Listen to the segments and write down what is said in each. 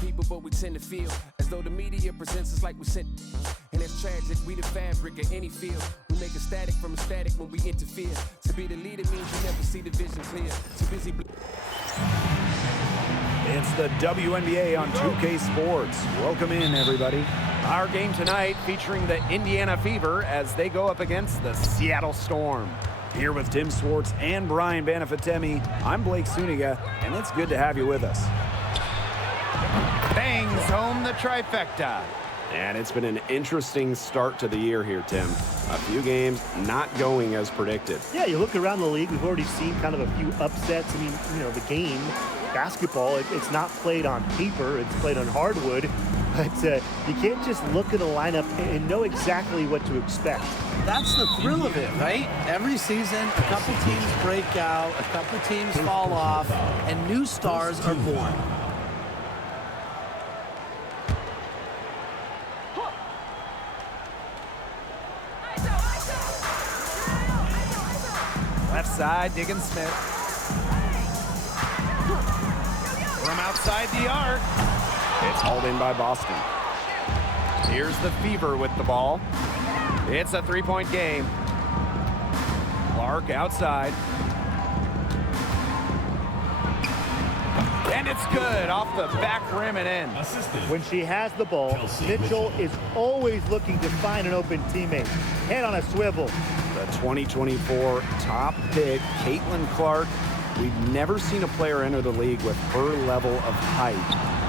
people, but we tend to feel as though the media presents us like we sent. And it's tragic, we the fabric of any field. We make a static from a static when we interfere. To be the leader means you never see the vision clear. Too busy. It's the WNBA on 2K Sports. Welcome in, everybody. Our game tonight featuring the Indiana Fever as they go up against the Seattle Storm. Here with Tim Swartz and Brian Banafitemi, I'm Blake Suniga, and it's good to have you with us. Bangs home the trifecta. And it's been an interesting start to the year here, Tim. A few games not going as predicted. Yeah, you look around the league, we've already seen kind of a few upsets. I mean, you know, the game, basketball, it's not played on paper, it's played on hardwood. But you can't just look at a lineup and know exactly what to expect. That's the thrill of it, right? Every season, a couple teams break out, a couple teams fall off, and new stars are born. Left side, Diggins Smith. From outside the arc. It's hauled in by Boston. Here's the Fever with the ball. It's a three-point game. Clark outside. And it's good off the back rim and in. When she has the ball, Mitchell is always looking to find an open teammate. Head on a swivel. The 2024 top pick, Caitlin Clark. We've never seen a player enter the league with her level of height.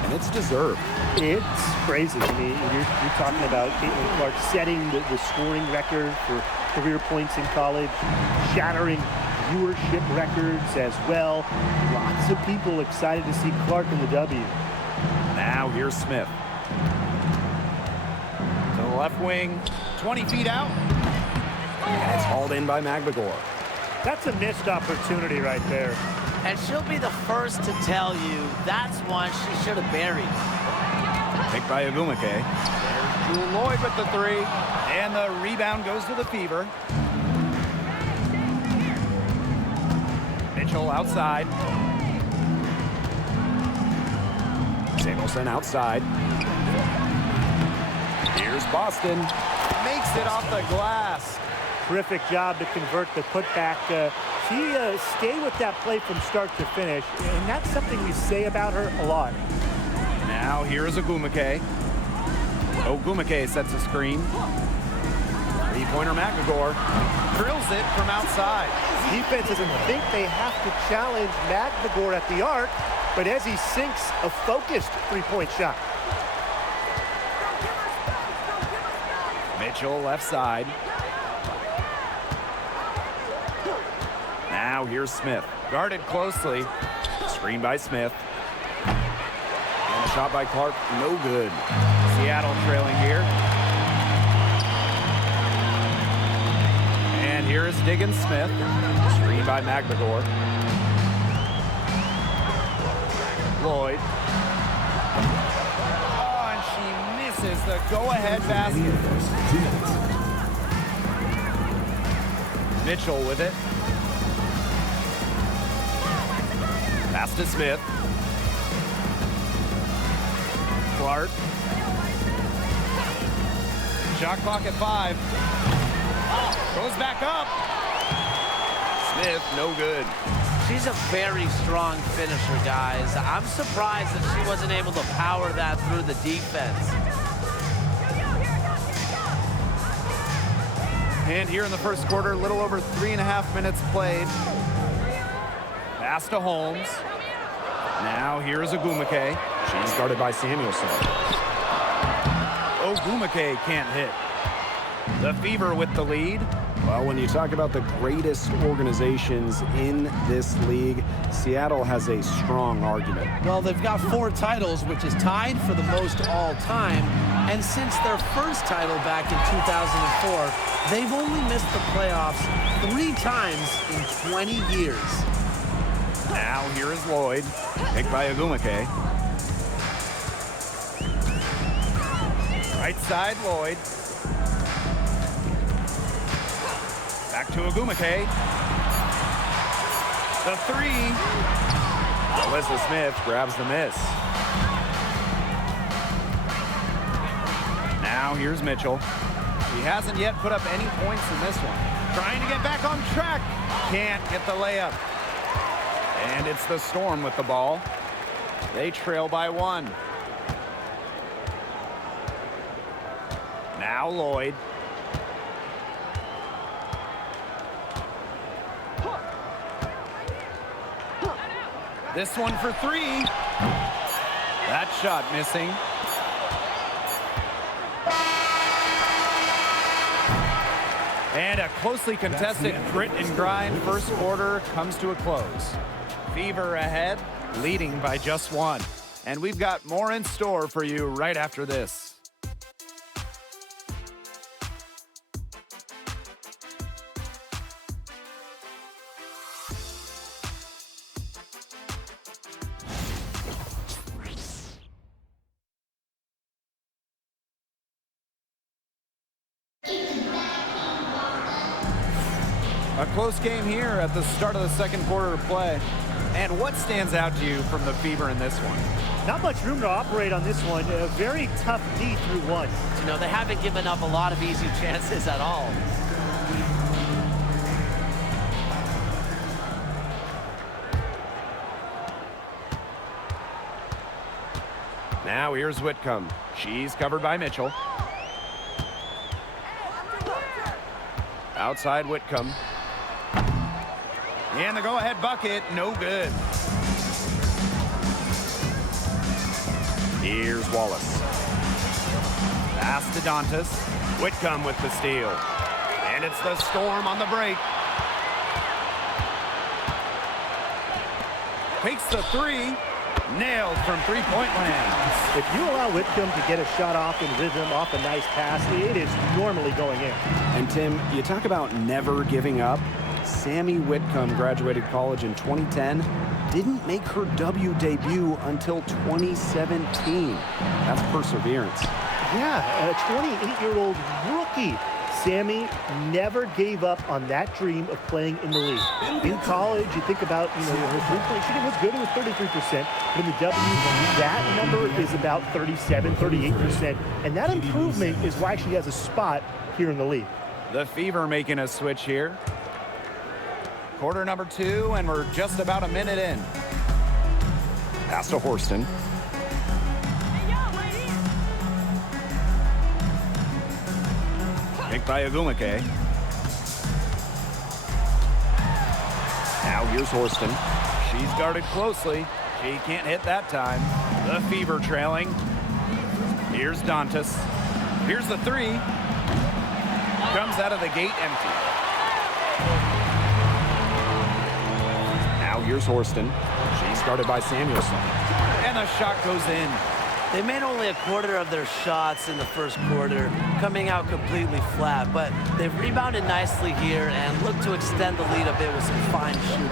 And it's deserved. It's crazy. I mean, you're talking about Caitlin Clark setting the scoring record for career points in college, shattering viewership records as well. Lots of people excited to see Clark in the W. Now here's Smith. To the left wing, 20 feet out. And it's hauled in by Magbagor. That's a missed opportunity right there. And she'll be the first to tell you that's one she should have buried. Picked by Agumake. There's Jewel Lloyd with the three. And the rebound goes to the Fever. Mitchell outside. Samuelson outside. Here's Boston. Makes it off the glass. Terrific job to convert the putback. She stayed with that play from start to finish, and that's something we say about her a lot. Now here's Agumake. Ogumake sets a screen. Three-pointer Magbagor drills it from outside. Defense doesn't think they have to challenge Magbagor at the arc, but as he sinks a focused three-point shot. Mitchell left side. Now here's Smith. Guarded closely. Screen by Smith. And a shot by Clark, no good. Seattle trailing here. And here is Diggins Smith. Screen by Magbagor. Lloyd. Oh, and she misses the go-ahead basket. Mitchell with it. Pass to Smith. Clark. Shot clock at 5. Goes back up. Smith, no good. She's a very strong finisher, guys. I'm surprised that she wasn't able to power that through the defense. And here in the first quarter, a little over 3.5 minutes played. Pass to Holmes. Now here is Agumake. She's guarded by Samuelson. Ogumake can't hit. The Fever with the lead. Well, when you talk about the greatest organizations in this league, Seattle has a strong argument. Well, they've got 4 titles, which is tied for the most all time. And since their first title back in 2004, they've only missed the playoffs 3 times in 20 years. Now here is Lloyd, picked by Agumake. Right side, Lloyd. Back to Agumake. The 3. Alyssa Smith grabs the miss. Now here's Mitchell. He hasn't yet put up any points in this one. Trying to get back on track. Can't get the layup. And it's the Storm with the ball. They trail by 1. Now Lloyd. This one for 3. That shot missing. And a closely contested grit and grind first quarter comes to a close. Fever ahead, leading by just 1. And we've got more in store for you right after this. A close game here at the start of the second quarter of play. And what stands out to you from the Fever in this one? Not much room to operate on this one. A very tough D through 1. You know, they haven't given up a lot of easy chances at all. Now here's Whitcomb. She's covered by Mitchell. Outside Whitcomb. And the go-ahead bucket, no good. Here's Wallace. Pass to Dantas. Whitcomb with the steal. And it's the Storm on the break. Takes the 3. Nailed from three-point land. If you allow Whitcomb to get a shot off in rhythm, off a nice pass, it is normally going in. And Tim, you talk about never giving up. Sammy Whitcomb graduated college in 2010, didn't make her W debut until 2017. That's perseverance. Yeah, a 28-year-old rookie. Sammy never gave up on that dream of playing in the league. In college, you think about, her three-point shooting was good. It was 33%. But in the W, that number is about 37, 38%. And that improvement is why she has a spot here in the league. The Fever making a switch here. Quarter number 2, and we're just about a minute in. Pass to Horston. Picked by Agumake. Now here's Horston. She's guarded closely. She can't hit that time. The Fever trailing. Here's Dantas. Here's the 3. Comes out of the gate empty. Now here's Horston. She's guarded by Samuelson. And the shot goes in. They made only a quarter of their shots in the first quarter, coming out completely flat, but they've rebounded nicely here and look to extend the lead a bit with some fine shooting.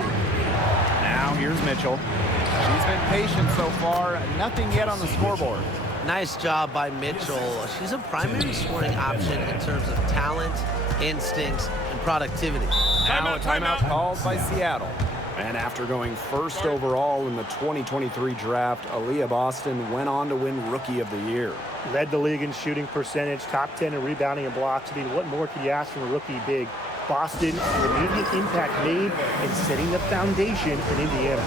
Now here's Mitchell. She's been patient so far, nothing yet on the scoreboard. Nice job by Mitchell. She's a primary scoring option in terms of talent, instincts, and productivity. Now a timeout called by Seattle. And after going first overall in the 2023 draft, Aaliyah Boston went on to win Rookie of the Year. Led the league in shooting percentage, top 10 in rebounding and blocks. I mean, what more could you ask from a rookie big? Boston, an immediate impact made and setting the foundation in Indiana.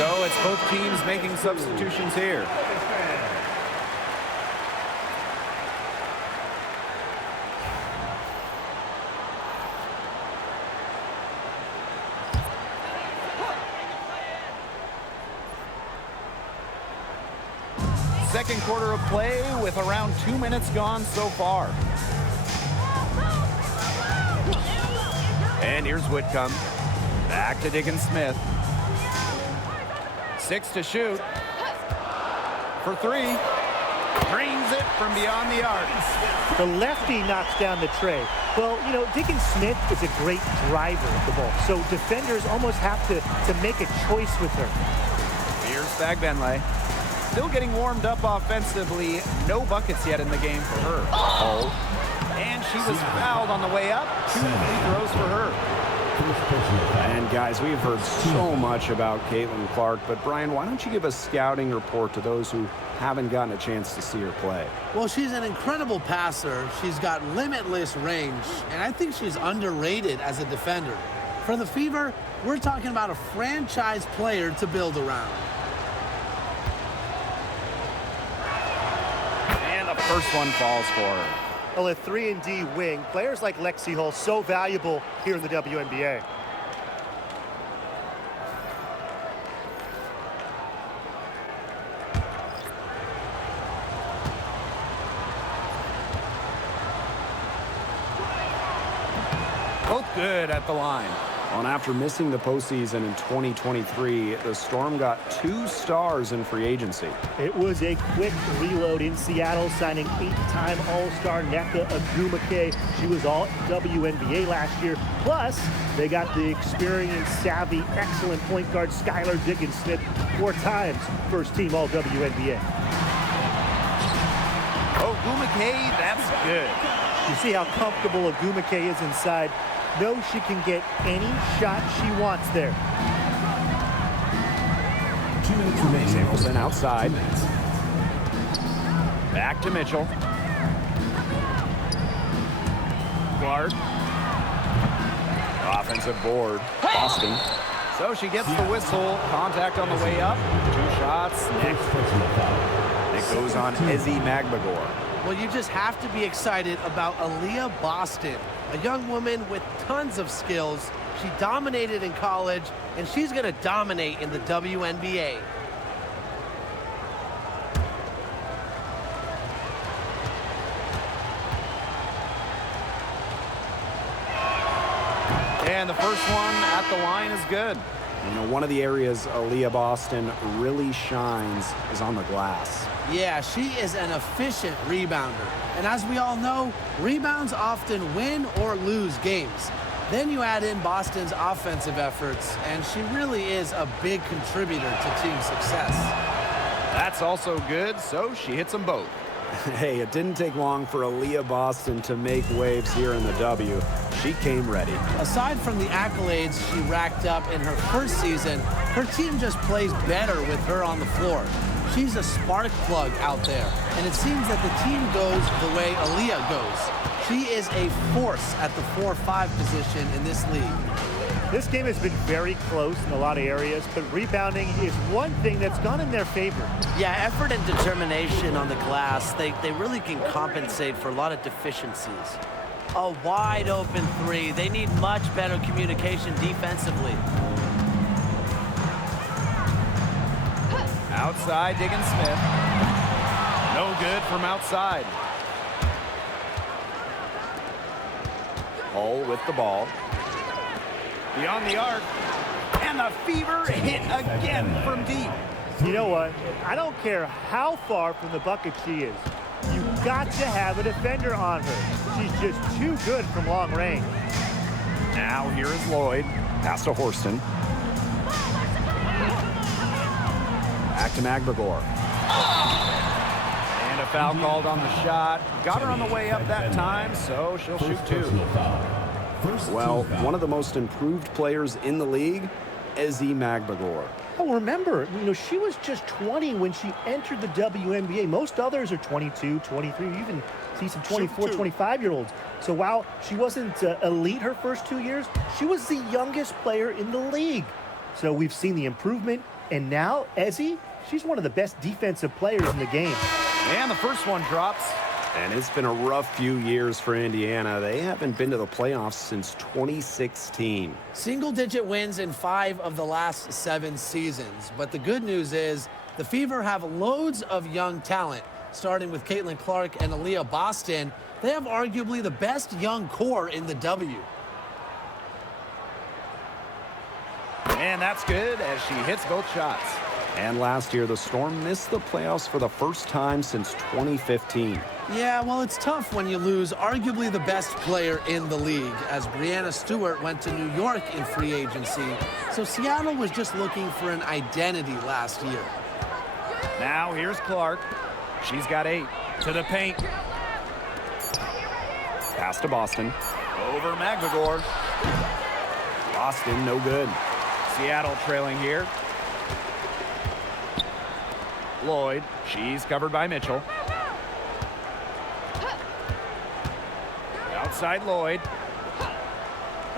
So it's both teams making substitutions here. Second quarter of play with around 2 minutes gone so far. And here's Whitcomb. Back to Diggins Smith. 6 to shoot. For 3. Drains it from beyond the arc. The lefty knocks down the tray. Well, you know, Diggins Smith is a great driver of the ball, so defenders almost have to make a choice with her. Here's Fagbenle. Still getting warmed up offensively. No buckets yet in the game for her. Oh. And she was fouled on the way up. 2 free throws for her. And guys, we've heard so much about Caitlin Clark, but Brian, why don't you give a scouting report to those who haven't gotten a chance to see her play? Well, she's an incredible passer. She's got limitless range, and I think she's underrated as a defender. For the Fever, we're talking about a franchise player to build around. And the first one falls for her. Well, a 3-and-D wing, players like Lexi Hull, so valuable here in the WNBA. Both good at the line. And after missing the postseason in 2023, the Storm got 2 stars in free agency. It was a quick reload in Seattle, signing 8-time All-Star Nneka Ogwumike. She was all WNBA last year. Plus, they got the experienced, savvy, excellent point guard Skylar Diggins Smith, 4 times first-team All-WNBA. Ogwumike, that's good. You see how comfortable Ogwumike is inside. Knows she can get any shot she wants there. 2 minutes remaining. Samuelson outside. Back to Mitchell. Clark. Offensive board. Boston. So she gets the whistle. Contact on the way up. 2 shots. Next. It goes on Ezi Magbagor. Well, you just have to be excited about Aaliyah Boston, a young woman with tons of skills. She dominated in college, and she's going to dominate in the WNBA. And the first one at the line is good. You know, one of the areas Aaliyah Boston really shines is on the glass. Yeah, she is an efficient rebounder. And as we all know, rebounds often win or lose games. Then you add in Boston's offensive efforts, and she really is a big contributor to team success. That's also good, so she hits them both. Hey, it didn't take long for Aaliyah Boston to make waves here in the W. She came ready. Aside from the accolades she racked up in her first season, her team just plays better with her on the floor. She's a spark plug out there, and it seems that the team goes the way Aaliyah goes. She is a force at the 4-5 position in this league. This game has been very close in a lot of areas, but rebounding is one thing that's gone in their favor. Yeah, effort and determination on the glass, they really can compensate for a lot of deficiencies. A wide open 3. They need much better communication defensively. Outside, Diggins Smith. No good from outside. Hull with the ball. Beyond the arc. And the Fever hit again from deep. You know what? I don't care how far from the bucket she is. You've got to have a defender on her. She's just too good from long range. Now here is Lloyd. Pass to Horston. Back to Magbagor. And a foul called on the shot. Got her on the way up that time, so she'll shoot 2. Well, one of the most improved players in the league, Ezi Magbagor. Oh, remember, you know, she was just 20 when she entered the WNBA. Most others are 22, 23, you even see some 24, 25-year-olds. So while she wasn't elite her first 2 years, she was the youngest player in the league. So we've seen the improvement And now, Ezzy, she's one of the best defensive players in the game. And the first one drops. And it's been a rough few years for Indiana. They haven't been to the playoffs since 2016. Single-digit wins in 5 of the last 7 seasons. But the good news is the Fever have loads of young talent, starting with Caitlin Clark and Aaliyah Boston. They have arguably the best young core in the W. And that's good as she hits both shots. And last year, the Storm missed the playoffs for the first time since 2015. Yeah, well, it's tough when you lose arguably the best player in the league, as Brianna Stewart went to New York in free agency. So Seattle was just looking for an identity last year. Now here's Clark. She's got 8. To the paint. Pass to Boston. Over McGregor. Boston, no good. Seattle trailing here. Lloyd. She's covered by Mitchell. Outside Lloyd.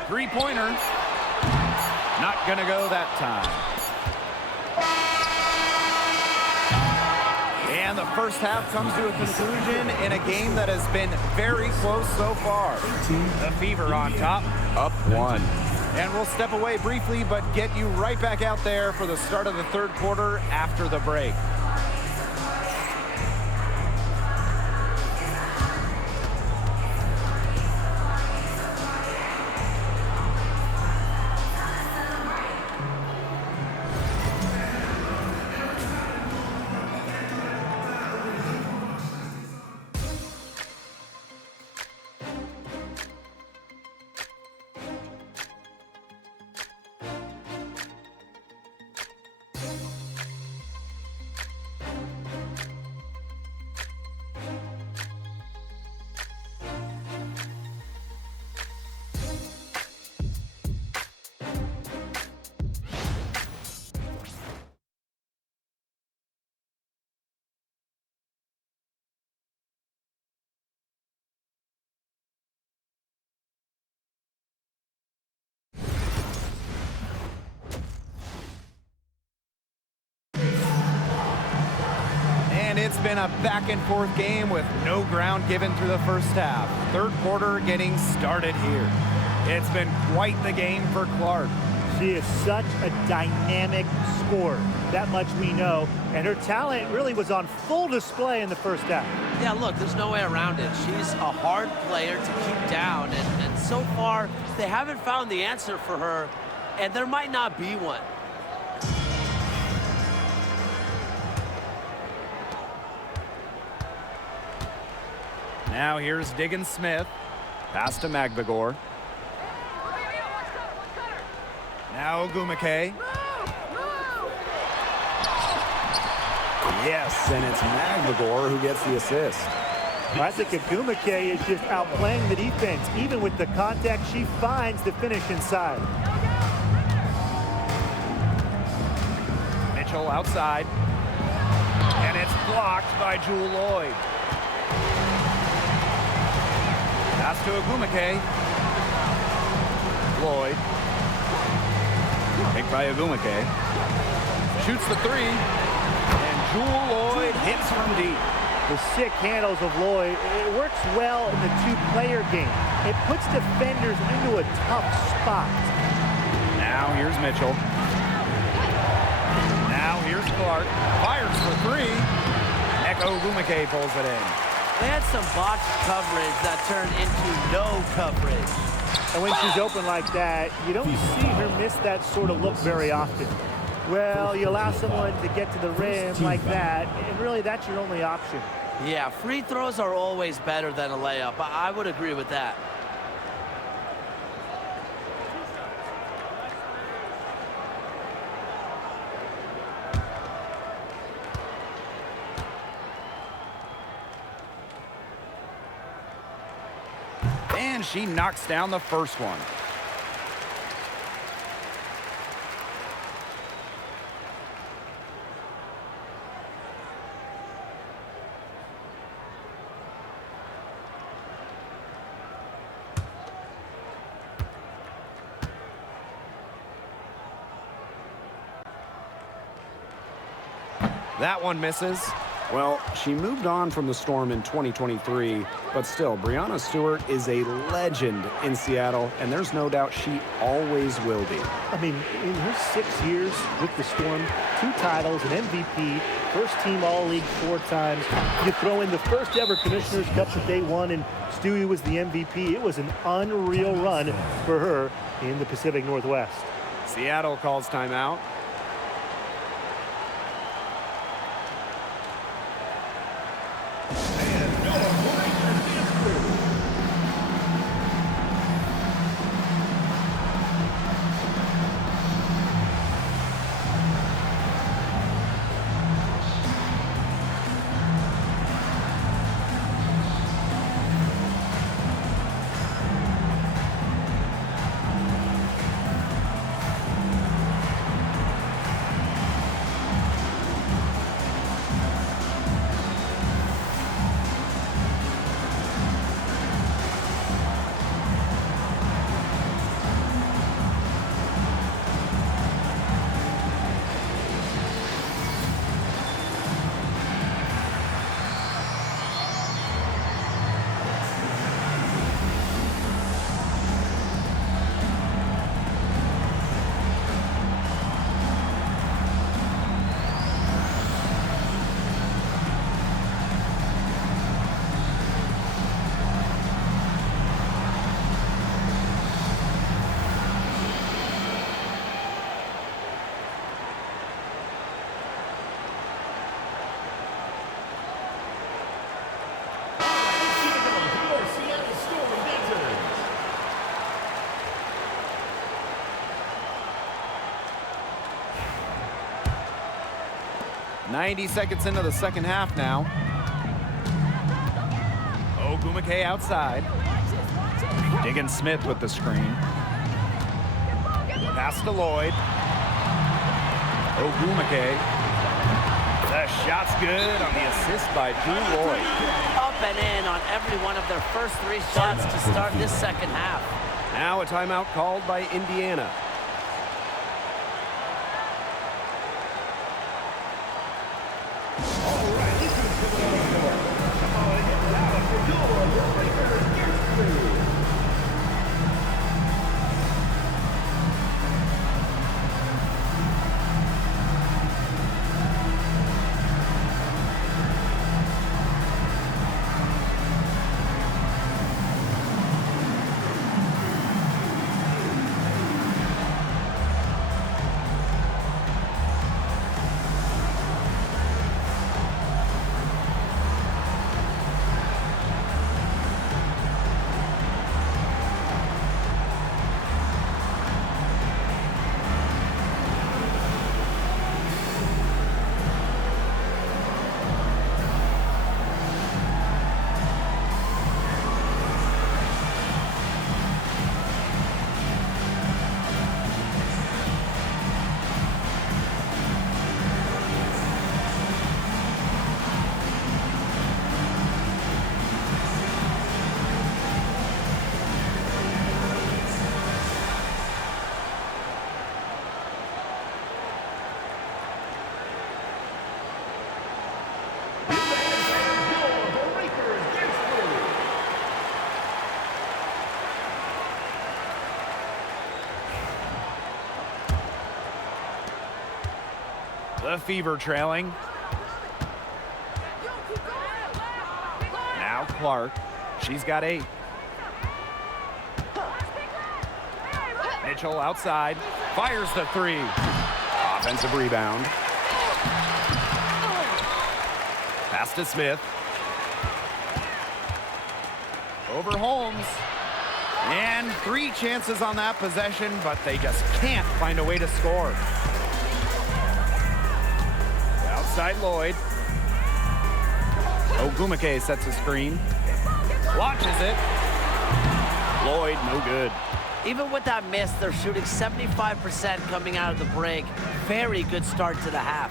Three-pointer. Not gonna go that time. And the first half comes to a conclusion in a game that has been very close so far. The Fever on top. Up 1. And we'll step away briefly, but get you right back out there for the start of the third quarter after the break. It's been a back-and-forth game with no ground given through the first half. Third quarter getting started here. It's been quite the game for Clark. She is such a dynamic scorer. That much we know. And her talent really was on full display in the first half. Yeah, look, there's no way around it. She's a hard player to keep down. And so far, they haven't found the answer for her. And there might not be one. Now here's Diggins Smith. Pass to Magbegor. Now Ogumake. Yes, and it's Magbegor who gets the assist. I think Ogumake is just outplaying the defense. Even with the contact, she finds the finish inside. Mitchell outside. And it's blocked by Jewel Lloyd. Pass to Ogumake. Lloyd. Picked by Ogumake. Shoots the 3. And Jewel Lloyd hits from deep. The sick handles of Lloyd, it works well in the two-player game. It puts defenders into a tough spot. Now here's Mitchell. Now here's Clark. Fires for 3. Eko Ogumake pulls it in. They had some botched coverage that turned into no coverage. And when she's open like that, you don't see her miss that sort of look very often. Well, you allow someone to get to the rim like that, and really that's your only option. Yeah, free throws are always better than a layup. I would agree with that. And she knocks down the first one. That one misses. Well, she moved on from the Storm in 2023, but still, Breanna Stewart is a legend in Seattle, and there's no doubt she always will be. I mean, in her 6 years with the Storm, 2 titles, an MVP, first team All-League 4 times. You throw in the first ever Commissioner's Cup that they won, and Stewie was the MVP. It was an unreal run for her in the Pacific Northwest. Seattle calls timeout. .90 seconds into the second half now. Ogwumike outside. Diggin Smith with the screen. Pass to Lloyd. Ogwumike. The shot's good on the assist by Drew Lloyd. Up and in on every one of their first 3 shots to start this second half. Now a timeout called by Indiana. The Fever trailing. Now Clark. She's got 8. Mitchell outside. Fires the 3. Offensive rebound. Pass to Smith. Over Holmes. And 3 chances on that possession, but they just can't find a way to score. Outside Lloyd. Ogwumike sets a screen. Launches it. Lloyd, no good. Even with that miss, they're shooting 75% coming out of the break. Very good start to the half.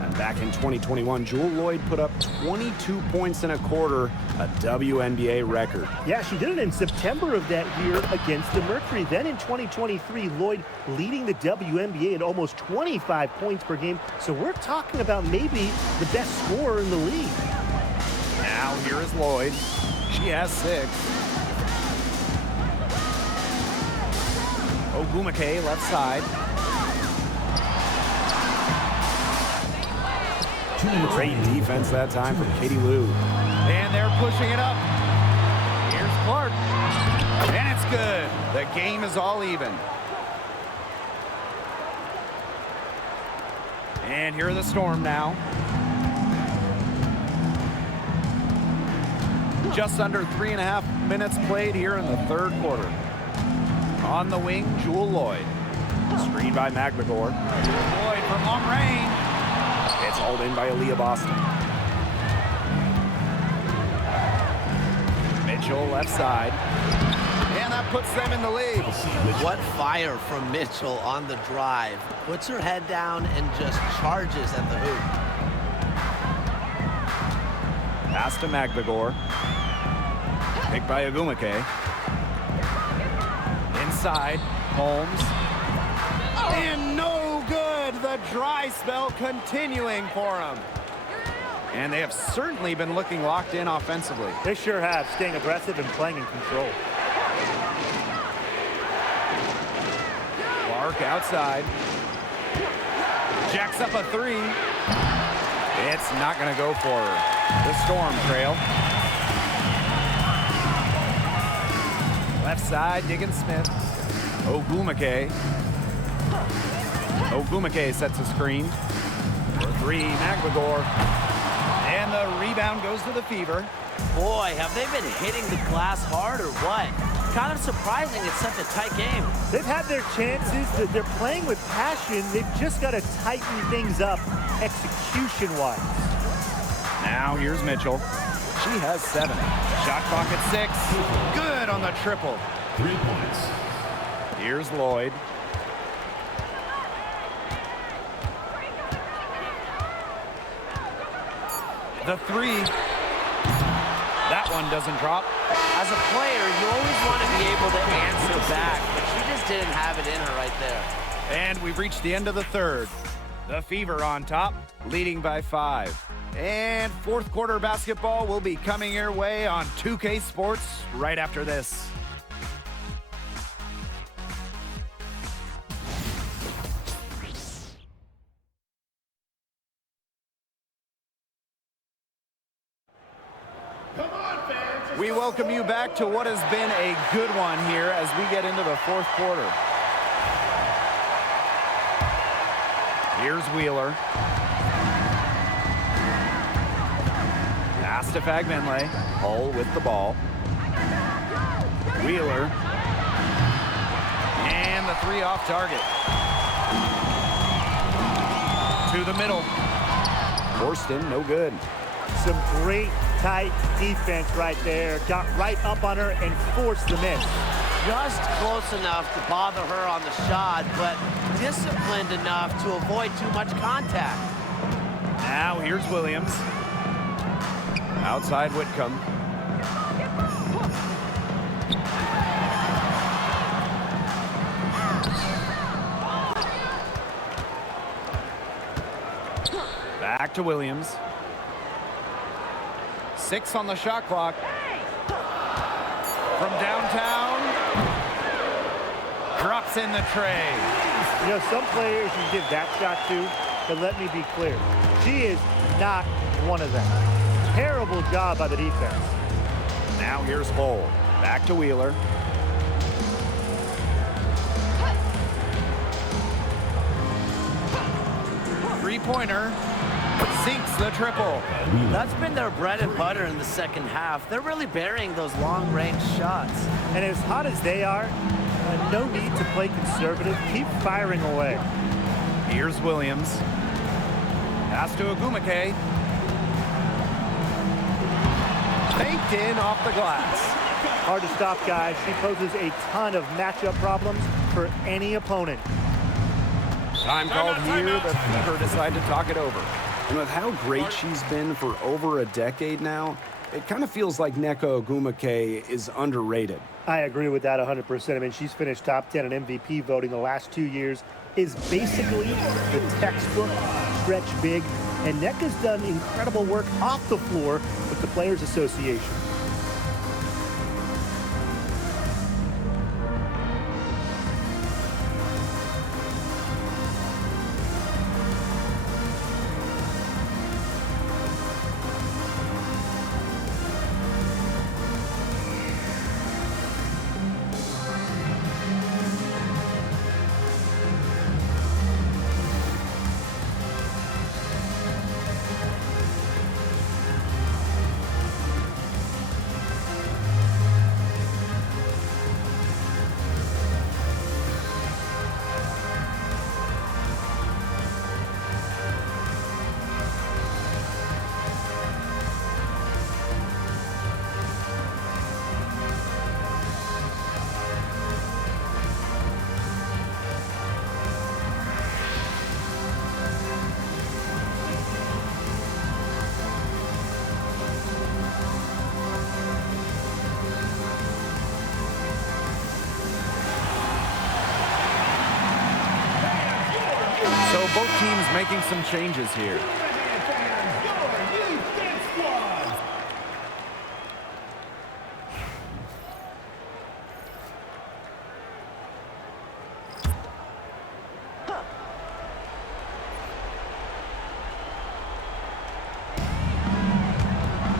And back in 2021, Jewell Loyd put up 22 points in a quarter, a WNBA record. Yeah, she did it in September of that year against the Mercury. Then in 2023, Loyd leading the WNBA at almost 25 points per game. So we're talking about maybe the best scorer in the league. Now here is Loyd. She has 6. Ogwumike left side. Great defense that time from Katie Lou. And they're pushing it up. Here's Clark. And it's good. The game is all even. And here are the Storm now. Just under 3.5 minutes played here in the third quarter. On the wing, Jewell Loyd. Screen by McMagor. Loyd from long range. It's hauled in by Aaliyah Boston. Mitchell left side. And that puts them in the lead. What fire from Mitchell on the drive. Puts her head down and just charges at the hoop. Pass to McMagor. Picked by Ogwumike. Inside, Holmes. And no good. The dry spell continuing for them. And they have certainly been looking locked in offensively. They sure have, staying aggressive and playing in control. Clark outside. Jacks up a 3. It's not going to go for her. The Storm trail. Left side, Diggins Smith. Ogwumike. Ogwumike sets a screen. For 3, McMagor. And the rebound goes to the Fever. Boy, have they been hitting the glass hard or what? Kind of surprising it's such a tight game. They've had their chances. They're playing with passion. They've just got to tighten things up execution-wise. Now here's Mitchell. She has 7. Shot clock at 6. Good on the triple. 3 points. Here's Loyd. The 3. That one doesn't drop. As a player, you always want to be able to answer back, but she just didn't have it in her right there. And we've reached the end of the third. The Fever on top, leading by 5. And fourth quarter basketball will be coming your way on 2K Sports right after this. We welcome you back to what has been a good one here as we get into the fourth quarter. Here's Wheeler. Pass to Fagbenle. Hull with the ball. Wheeler. And the 3 off target. To the middle. Forston, no good. Some great tight defense right there. Got right up on her and forced the miss. Just close enough to bother her on the shot, but disciplined enough to avoid too much contact. Now here's Williams. Outside Whitcomb. Back to Williams. 6 on the shot clock. From downtown. Drops in the tray. You know, some players you give that shot to, but let me be clear. She is not one of them. Terrible job by the defense. Now here's Hull. Back to Wheeler. Three-pointer. Sinks the triple. That's been their bread and butter in the second half. They're really burying those long-range shots. And as hot as they are, no need to play conservative. Keep firing away. Here's Williams. Pass to Ogwumike. Faked in off the glass. Hard to stop, guys. She poses a ton of matchup problems for any opponent. Time called here. The Fever decide to talk it over. And with how great she's been for over a decade now, it kind of feels like Nneka Ogwumike is underrated. I agree with that 100%. I mean, she's finished top 10 in MVP voting the last 2 years, is basically the textbook stretch big, and Nneka's done incredible work off the floor with the Players Association. So both teams making some changes here.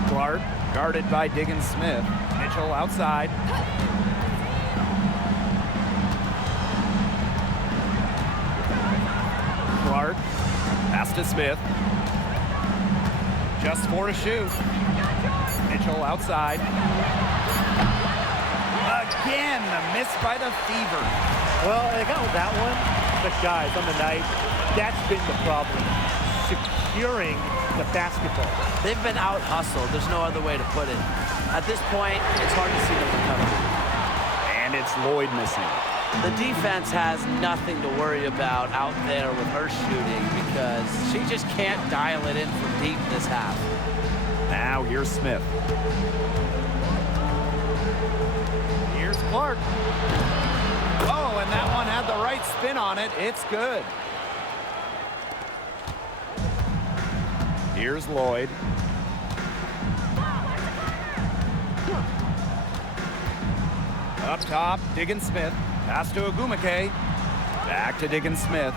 Clark guarded by Diggins Smith. Mitchell outside. Clark, pass to Smith. Just 4 to shoot. Mitchell outside. Again, the miss by the Fever. Well, they got that one, but guys, on the night, that's been the problem. Securing the basketball. They've been out-hustled. There's no other way to put it. At this point, it's hard to see them recover. And it's Lloyd missing. The defense has nothing to worry about out there with her shooting because she just can't dial it in from deep this half. Now here's Smith. Here's Clark. Oh, and that one had the right spin on it. It's good. Here's Lloyd. Up top, Diggins Smith. Pass to Ogwumike. Back to Diggins Smith.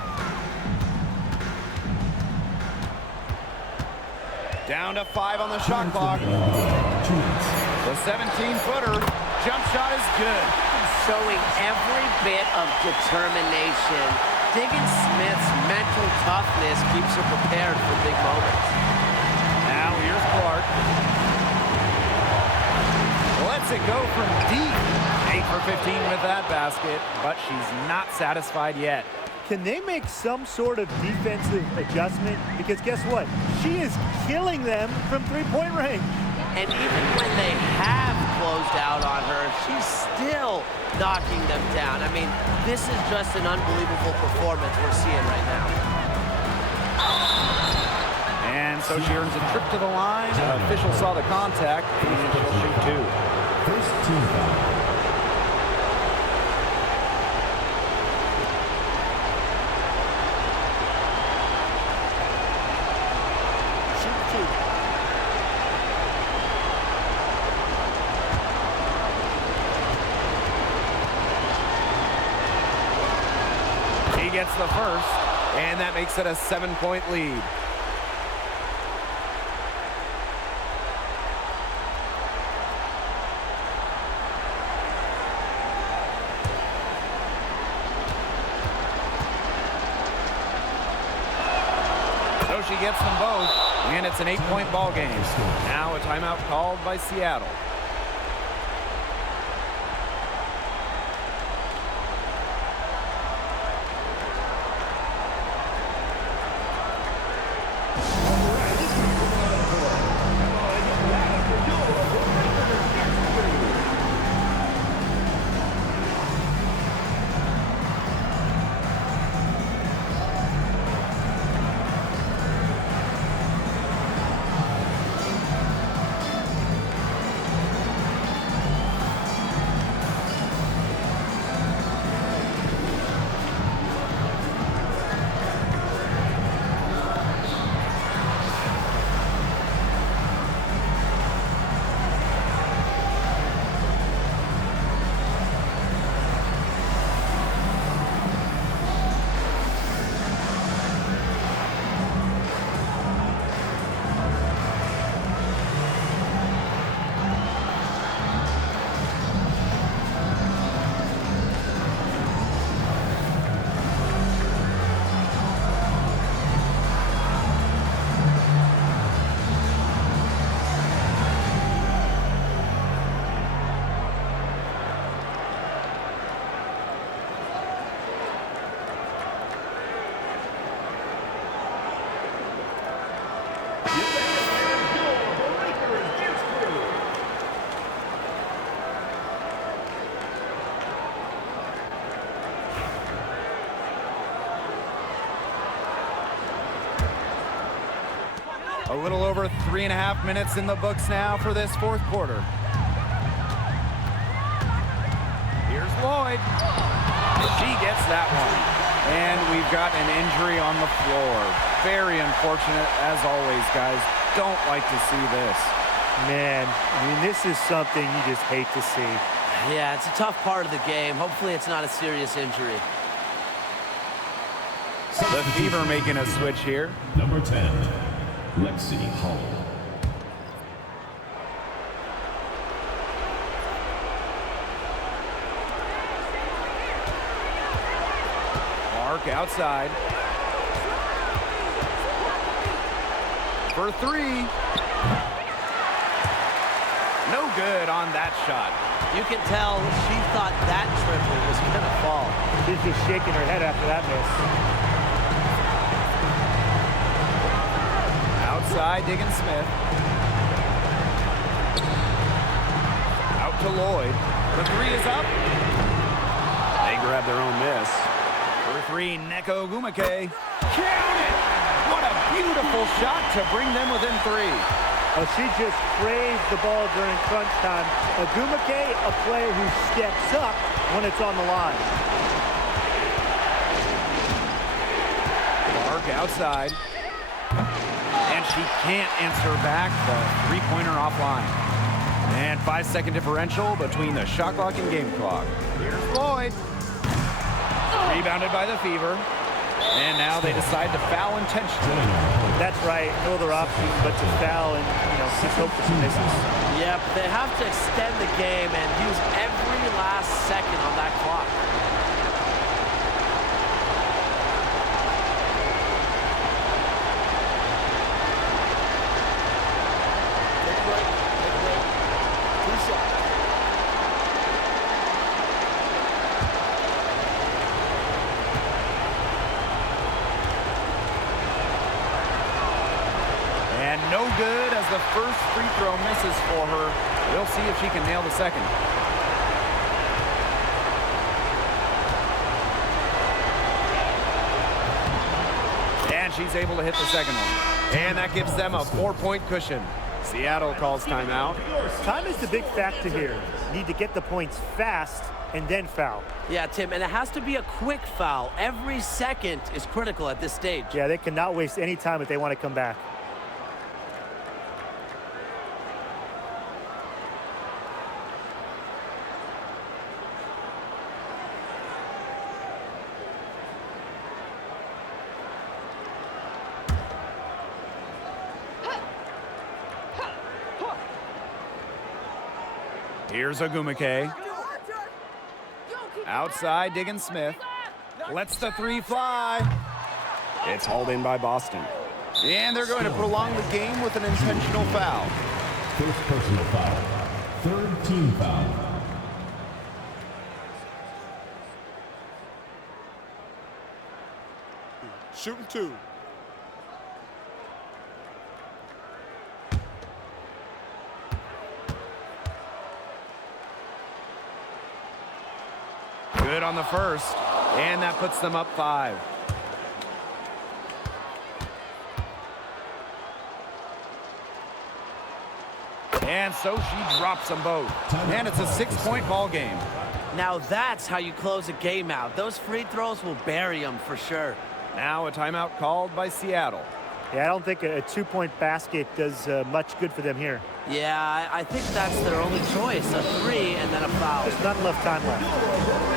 Down to 5 on the shot clock. The 17-footer. Jump shot is good. Showing every bit of determination. Diggins Smith's mental toughness keeps her prepared for big moments. Now here's Clark. Lets it go from deep. 8 for 15 with that basket, but she's not satisfied yet. Can they make some sort of defensive adjustment? Because guess what? She is killing them from three-point range. And even when they have closed out on her, she's still knocking them down. I mean, this is just an unbelievable performance we're seeing right now. And so she earns a trip to the line. Official saw the contact, and she'll shoot 2. First team foul. He gets the first, and that makes it a 7-point lead. So she gets them both, and it's an 8-point ball game. Now a timeout called by Seattle. A little over 3.5 minutes in the books now for this fourth quarter. Here's Lloyd. She gets that one. And we've got an injury on the floor. Very unfortunate, as always, guys. Don't like to see this. Man, I mean, this is something you just hate to see. Yeah, it's a tough part of the game. Hopefully it's not a serious injury. The Fever making a switch here. Number 10, Lexi Hull. Mark outside. For three. No good on that shot. You can tell she thought that triple was going to fall. She's just shaking her head after that miss. Outside, Diggin Smith. Out to Lloyd. The three is up. They grab their own miss. For three, Neko Ogumake. Count it! What a beautiful shot to bring them within three. Oh, she just crazed the ball during crunch time. Ogumake, a player who steps up when it's on the line. Mark outside. And she can't answer back the three-pointer offline. And 5-second differential between the shot clock and game clock. Here's Lloyd. Rebounded by the Fever. And now they decide to foul intentionally. That's right. No other option but to foul and, just hope for some misses. Yep, they have to extend the game and use every last second on that clock. Take a break. Take a break. 2 shots. And no good as the first free throw misses for her. We'll see if she can nail the second. And she's able to hit the second one. And that gives them a 4-point cushion. Seattle calls timeout. Time is the big factor here. Need to get the points fast and then foul. Yeah, Tim, and it has to be a quick foul. Every second is critical at this stage. Yeah, they cannot waste any time if they want to come back. Here's Ogumake. Outside, Diggin Smith. Lets the three fly. It's hauled in by Boston. And they're going to prolong the game with an intentional foul. First personal foul. Third team foul. Shooting 2. Good on the first, and that puts them up 5. And so she drops them both. And it's a 6-point ball game. Now that's how you close a game out. Those free throws will bury them for sure. Now a timeout called by Seattle. Yeah, I don't think a 2-point basket does much good for them here. Yeah, I think that's their only choice. A 3 and then a foul. There's not enough time left.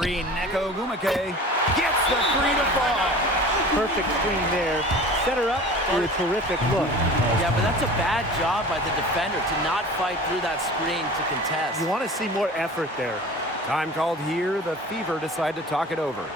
three, Neko Ogwumike gets the three to fall. Perfect screen there. Set her up for a terrific look. Yeah, but that's a bad job by the defender to not fight through that screen to contest. You want to see more effort there. Time called here. The Fever decide to talk it over.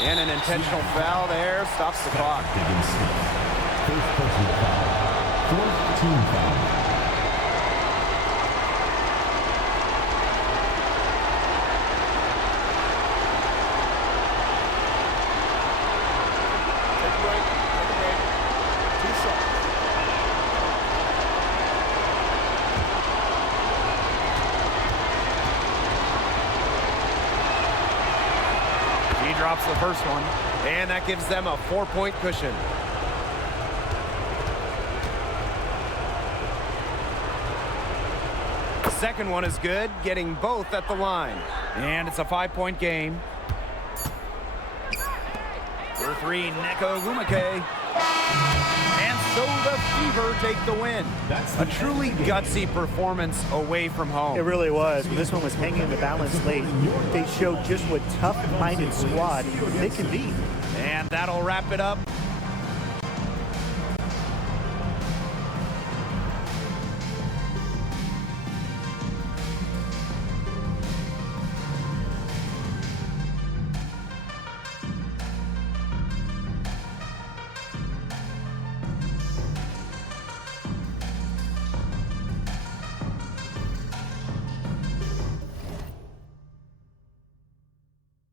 And an intentional foul there stops the clock. First personal foul. Fourth team foul. Drops the first one, and that gives them a 4-point cushion. The second one is good, getting both at the line. And it's a 5-point game. For three, Neko Ogwumike. And so the Fever take the win. A truly gutsy performance away from home. It really was. When this one was hanging in the balance late, they showed just what tough-minded squad they can be. And that'll wrap it up